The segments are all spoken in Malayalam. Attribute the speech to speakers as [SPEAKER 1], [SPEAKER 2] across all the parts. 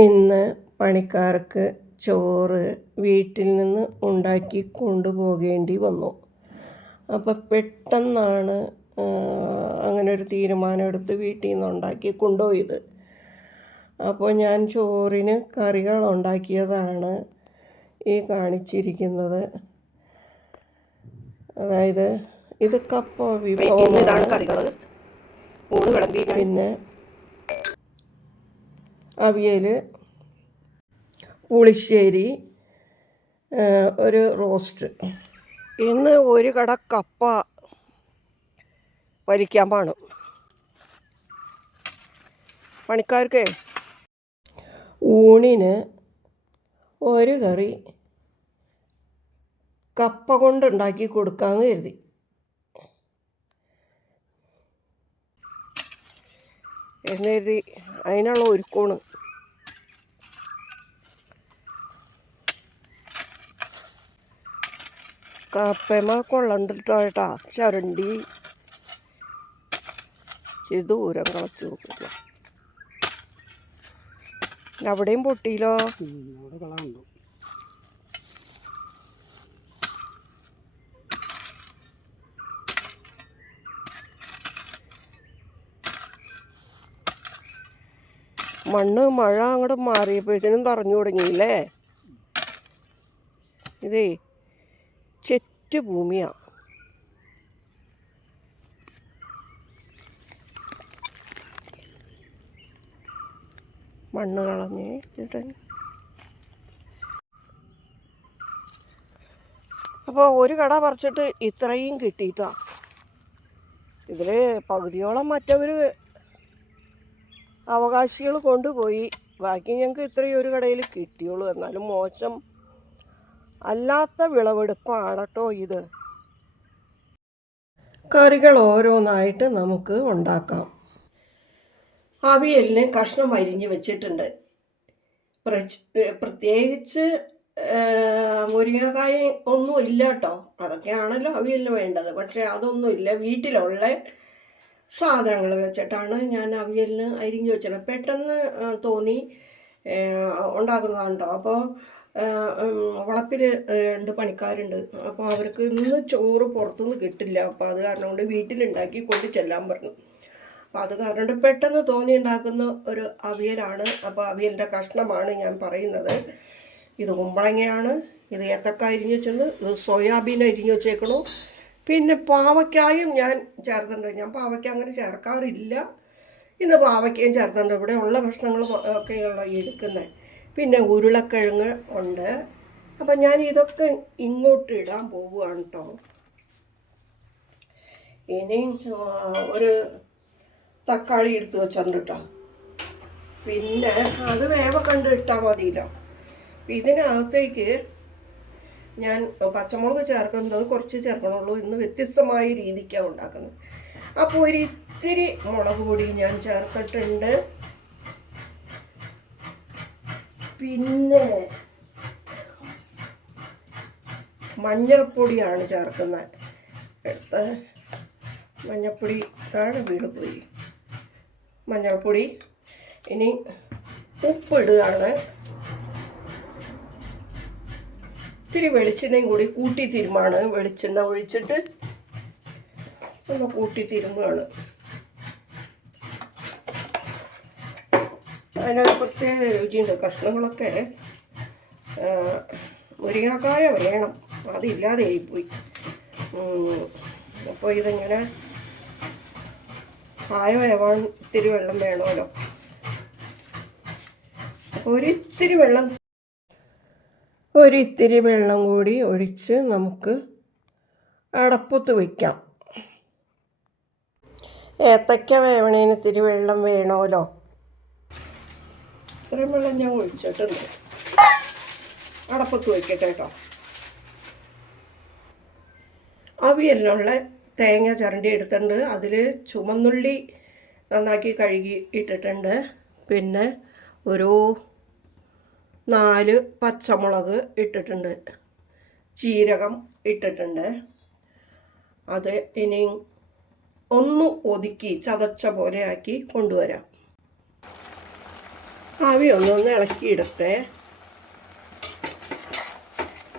[SPEAKER 1] ഇന്ന് പണിക്കാർക്ക് ചോറ് വീട്ടിൽ നിന്ന് ഉണ്ടാക്കി കൊണ്ടുപോകേണ്ടി വന്നു. അപ്പോൾ പെട്ടെന്നാണ് അങ്ങനെ ഒരു തീരുമാനം എടുത്ത് വീട്ടിൽ നിന്ന് ഉണ്ടാക്കി കൊണ്ടുപോയത്. അപ്പോൾ ഞാൻ ചോറിന് കറികൾ ഉണ്ടാക്കിയതാണ് ഈ കാണിച്ചിരിക്കുന്നത്. അതായത് ഇത് കപ്പ വിഭവം പിന്നെ അവിയൽ പുളിശ്ശേരി ഒരു റോസ്റ്റ്. ഇന്ന് ഒരു കട കപ്പ പരിക്കാൻ പാണു പണിക്കാർക്ക് ഊണിന് ഒരു കറി കപ്പ കൊണ്ടുണ്ടാക്കി കൊടുക്കാമെന്ന് കരുതി. എന്നെഴുതി അതിനുള്ള ഒരുക്കമാണ്. കപ്പമ കൊള്ളണ്ടിട്ടോ ഏട്ടാ ചരണ്ടി. ഇച്ചിരി ദൂരം കളച്ചു നോക്കുക അവിടെയും
[SPEAKER 2] പൊട്ടിയിലോ
[SPEAKER 1] മണ്ണ് മഴ അങ്ങോട്ട് മാറിയപ്പോഴത്തേനും തറഞ്ഞു തുടങ്ങിയില്ലേ? ഇതേ ചെറ്റ് ഭൂമിയാണ് മണ്ണ് കളഞ്ഞ് ചേട്ടൻ അപ്പോൾ ഒരു കട പറിച്ചിട്ട് ഇത്രയും കിട്ടിയിട്ടാ. ഇതിൽ പകുതിയോളം മറ്റവർ അവകാശികൾ കൊണ്ടുപോയി. ബാക്കി ഞങ്ങൾക്ക് ഇത്രയും ഒരു കടയിൽ കിട്ടിയുള്ളൂ. എന്നാലും മോശം അല്ലാത്ത വിളവെടുപ്പാണ് കേട്ടോ ഇത്. കറികൾ ഓരോന്നായിട്ട് നമുക്ക് ഉണ്ടാക്കാം. അവിയലിന് കഷ്ണം അരിഞ്ഞ് വെച്ചിട്ടുണ്ട്. പ്രത്യേകിച്ച് മുരിങ്ങക്കായ ഒന്നും ഇല്ല കേട്ടോ അതൊക്കെയാണല്ലോ അവിയലിന് വേണ്ടത്. പക്ഷേ അതൊന്നും ഇല്ല. വീട്ടിലുള്ള സാധനങ്ങൾ വെച്ചിട്ടാണ് ഞാൻ അവിയലിന് അരിഞ്ഞ് വെച്ചത് പെട്ടെന്ന് തോന്നി ഉണ്ടാക്കുന്നതാണ് കേട്ടോ അപ്പോൾ വളപ്പിൽ രണ്ട് പണിക്കാരുണ്ട്. അപ്പോൾ അവർക്ക് ഇന്ന് ചോറ് പുറത്തുനിന്ന് കിട്ടില്ല. അപ്പോൾ അത് കാരണം കൊണ്ട് വീട്ടിലുണ്ടാക്കി കൊണ്ട് ചെല്ലാൻ പറഞ്ഞു. അപ്പോൾ അത് കാരണം കൊണ്ട് പെട്ടെന്ന് തോന്നി ഉണ്ടാക്കുന്ന ഒരു അവിയലാണ്. അപ്പോൾ അവിയലിന്റെ കഷ്ണമാണ് ഞാൻ പറയുന്നത്. ഇത് കുമ്പളങ്ങയാണ്. ഇത് ഏത്തക്ക അരിഞ്ഞു വെച്ചിട്ടുണ്ട്. ഇത് സോയാബീൻ അരിഞ്ഞു വെച്ചേക്കണു. പിന്നെ പാവയ്ക്കായും ഞാൻ ചേർത്തിട്ടുണ്ട്. ഞാൻ പാവയ്ക്ക അങ്ങനെ ചേർക്കാറില്ല. ഇന്ന് പാവയ്ക്കയും ചേർത്തിട്ടുണ്ട്. ഇവിടെ ഉള്ള കഷ്ണങ്ങൾ ഒക്കെയുള്ള എടുക്കുന്നത് പിന്നെ ഉരുളക്കിഴങ്ങ് ഉണ്ട്. അപ്പം ഞാൻ ഇതൊക്കെ ഇങ്ങോട്ട് ഇടാൻ പോവുകയാണ് കേട്ടോ ഇനി ഒരു തക്കാളി എടുത്ത് വെച്ചിട്ടുണ്ട് കേട്ടോ പിന്നെ അത് വേവ കണ്ട് ഇട്ടാൽ മതിയല്ലോ. ഇതിനകത്തേക്ക് ഞാൻ പച്ചമുളക് ചേർക്കുന്നത് കുറച്ച് ചേർക്കണുള്ളൂ. ഇന്ന് വ്യത്യസ്തമായ രീതിക്കാണ് ഉണ്ടാക്കുന്നത്. അപ്പോൾ ഒരു ഇത്തിരി മുളക് പൊടി ഞാൻ ചേർത്തിട്ടുണ്ട്. പിന്നെ മഞ്ഞൾപ്പൊടിയാണ് ചേർക്കുന്നത്. എടുത്ത് മഞ്ഞൾപ്പൊടി താഴെ വീണ് പോയി. മഞ്ഞൾപ്പൊടി. ഇനി ഉപ്പിടുകയാണ് ഇത്തിരി വെളിച്ചെണ്ണയും കൂടി കൂട്ടി തിരുമാണ് വെളിച്ചെണ്ണ ഒഴിച്ചിട്ട് ഒന്ന് കൂട്ടി തിരുമുകയാണ് അതിനൊരു പ്രത്യേക രുചിയുണ്ട്. കഷ്ണങ്ങളൊക്കെ മുരിങ്ങക്കായ വേണം. അതില്ലാതെ ആയിപ്പോയി. അപ്പോൾ ഇതിങ്ങനെ കായ വേവാൻ ഇത്തിരി വെള്ളം വേണമല്ലോ. അപ്പോൾ ഒരിത്തിരി വെള്ളം ഒരിത്തിരി വെള്ളം കൂടി ഒഴിച്ച് നമുക്ക് അടപ്പത്ത് വയ്ക്കാം ഏത്തക്ക വേവണേന് ഇത്തിരി വെള്ളം വേണമല്ലോ. ഇത്രയും വെള്ളം ഞാൻ ഒഴിച്ചിട്ടുണ്ട്. അടപ്പത്ത് വയ്ക്കട്ടെ കേട്ടോ. അവിയലിനുള്ള തേങ്ങ ചിരണ്ടി എടുത്തിട്ടുണ്ട്. അതിൽ ചുമന്നുള്ളി നന്നാക്കി കഴുകി ഇട്ടിട്ടുണ്ട്. പിന്നെ ഒരു നാല് പച്ചമുളക് ഇട്ടിട്ടുണ്ട്. ജീരകം ഇട്ടിട്ടുണ്ട്. അത് ഇനി ഒന്ന് ഒതുക്കി ചതച്ച പോലെ ആക്കി കൊണ്ടുവരാം. ആവി ഒന്നൊന്ന് ഇളക്കിയിടട്ടെ.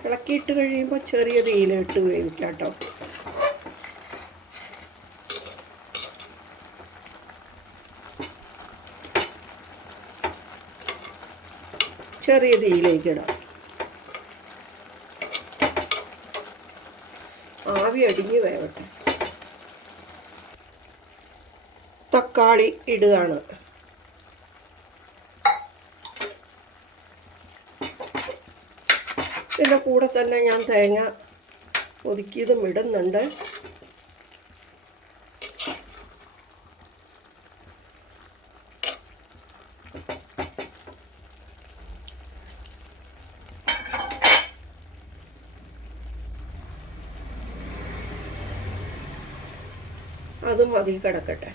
[SPEAKER 1] ഇളക്കിയിട്ട് കഴിയുമ്പോൾ ചെറിയ തീയിലിട്ട് വേവിക്കാം കേട്ടോ. ചെറിയ തീയിലേക്ക് ഇടാം. ആവി അടിഞ്ഞ് വേവട്ടെ. തക്കാളി ഇടുകയാണ്. ഇതിന്റെ കൂടെ തന്നെ ഞാൻ തേങ്ങ ഒതുക്കിയതും ഇടുന്നുണ്ട്. അതും മതി കിടക്കട്ടെ.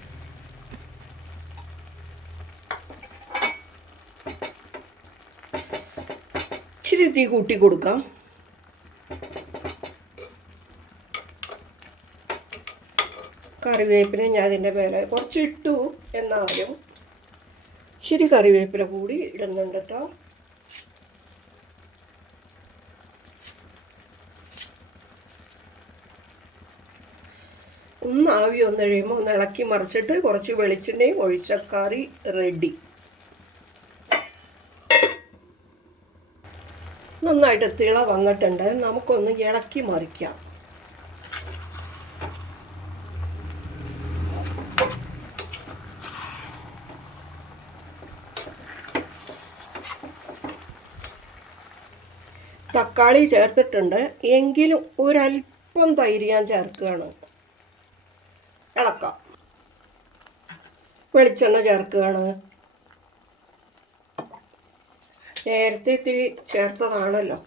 [SPEAKER 1] ഇച്ചിരി തീ കൂട്ടി കൊടുക്കാം. കറിവേപ്പില ഞാൻ അതിന്റെ മേലെ കുറച്ച് ഇട്ടു എന്നാലും ഇച്ചിരി കറിവേപ്പില കൂടി ഇടുന്നുണ്ട് കേട്ടോ. ഒന്ന് ആവി ഒന്ന് കഴിയുമ്പോൾ ഒന്ന് ഇളക്കി മറിച്ചിട്ട് കുറച്ച് വെളിച്ചെണ്ണയും കറി റെഡി നന്നായിട്ട് തിള വന്നിട്ടുണ്ട്. നമുക്കൊന്ന് ഇളക്കി മറിക്കാം. തക്കാളി ചേർത്തിട്ടുണ്ട്. എങ്കിലും ഒരല്പം തൈര് ഞാൻ ചേർക്കുകയാണ്. ഇളക്കാം. വെളിച്ചെണ്ണ ചേർക്കുകയാണ്. നേരത്തെ ഇത്തിരി ചേർത്തതാണല്ലോ.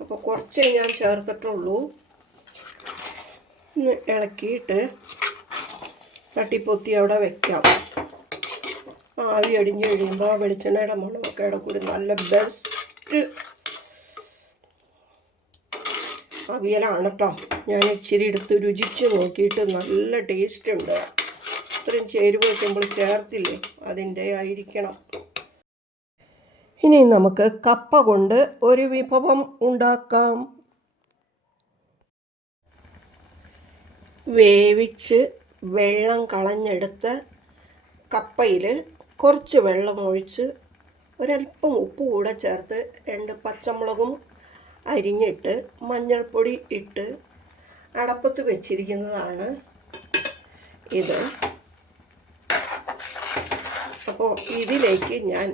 [SPEAKER 1] അപ്പോൾ കുറച്ചേ ഞാൻ ചേർത്തിട്ടുള്ളൂ. ഒന്ന് ഇളക്കിയിട്ട് തട്ടിപ്പൊത്തി അവിടെ വെക്കാം. ആവി അടിഞ്ഞ് കഴിയുമ്പോൾ വെളിച്ചെണ്ണയുടെ മണമൊക്കെ ഇവിടെ കൂടി നല്ല ബെസ്റ്റ് അവിയലാണ് കേട്ടോ ഞാൻ ഇച്ചിരി എടുത്ത് രുചിച്ച് നോക്കിയിട്ട് നല്ല ടേസ്റ്റ് ഉണ്ട്. ഇത്രയും ചേരുവ വയ്ക്കുമ്പോൾ ചേർത്തില്ലേ? അതിന്റെ ആയിരിക്കണം. ഇനി നമുക്ക് കപ്പ കൊണ്ട് ഒരു വിഭവം ഉണ്ടാക്കാം. വേവിച്ച് വെള്ളം കളഞ്ഞെടുത്ത കപ്പയിൽ കുറച്ച് വെള്ളം ഒഴിച്ച് ഒരല്പം ഉപ്പ് കൂടെ ചേർത്ത് രണ്ട് പച്ചമുളകും അരിഞ്ഞിട്ട് മഞ്ഞൾപ്പൊടി ഇട്ട് അടപ്പത്ത് വെച്ചിരിക്കുന്നതാണ് ഇത്. അപ്പോൾ ഇതിലേക്ക് ഞാൻ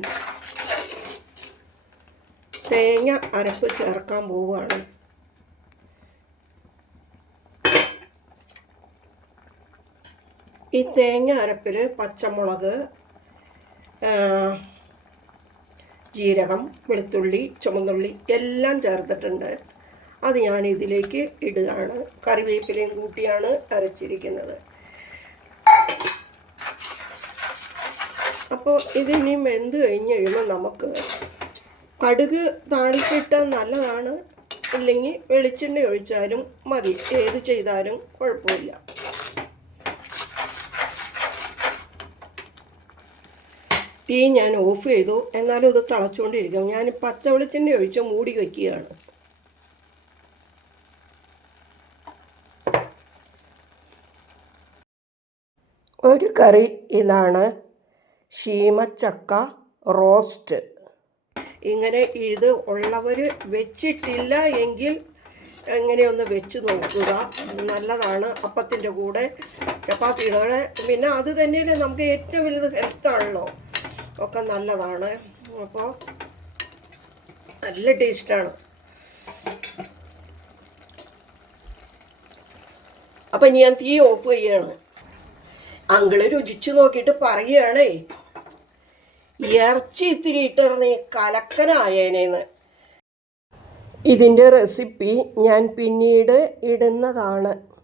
[SPEAKER 1] തേങ്ങ അരപ്പ് ചേർക്കാൻ പോവുകയാണ്. ഈ തേങ്ങ അരപ്പിൽ പച്ചമുളക് ജീരകം വെളുത്തുള്ളി ചുമന്നുള്ളി എല്ലാം ചേർത്തിട്ടുണ്ട്. അത് ഞാൻ ഇതിലേക്ക് ഇടുകയാണ്. കറിവേപ്പിലയും കൂട്ടിയാണ് അരച്ചിരിക്കുന്നത്. അപ്പോൾ ഇതിനി വെന്ത് കഴിഞ്ഞ് കഴിയുമ്പോൾ നമുക്ക് കടുക് താളിച്ചിട്ടാൽ നല്ലതാണ്. ഇല്ലെങ്കിൽ വെളിച്ചെണ്ണ ഒഴിച്ചാലും മതി. ഏത് ചെയ്താലും കുഴപ്പമില്ല. തീ ഞാൻ ഓഫ് ചെയ്തു. എന്നാലും ഇത് തിളച്ചുകൊണ്ടിരിക്കും ഞാൻ പച്ച വെളിച്ചെണ്ണ ഒഴിച്ച് മൂടി വയ്ക്കുകയാണ്. ഒരു കറി ഇതാണ്. ശീമച്ചക്ക റോസ്റ്റ്. ഇങ്ങനെ ഇത് ഉള്ളവർ വെച്ചിട്ടില്ല എങ്കിൽ എങ്ങനെയൊന്ന് വെച്ച് നോക്കുക. നല്ലതാണ് അപ്പത്തിന്റെ കൂടെ ചപ്പാത്തിയുടെ പിന്നെ അത് തന്നെയല്ലേ നമുക്ക് ഏറ്റവും വലുത് ഹെൽത്താണല്ലോ ഒക്കെ നല്ലതാണ്. അപ്പോൾ നല്ല ടേസ്റ്റാണ് അപ്പം ഞാൻ തീ ഓഫ് ചെയ്യാണ്. അങ്കിൾ രുചിച്ച് നോക്കിയിട്ട് പറയുകയാണേ. ഇറച്ചി ഇത്തിരി ഇട്ടിറന്ന് കലക്കനായേനേന്ന്. ഇതിന്റെ റെസിപ്പി ഞാൻ പിന്നീട് ഇടുന്നതാണ്.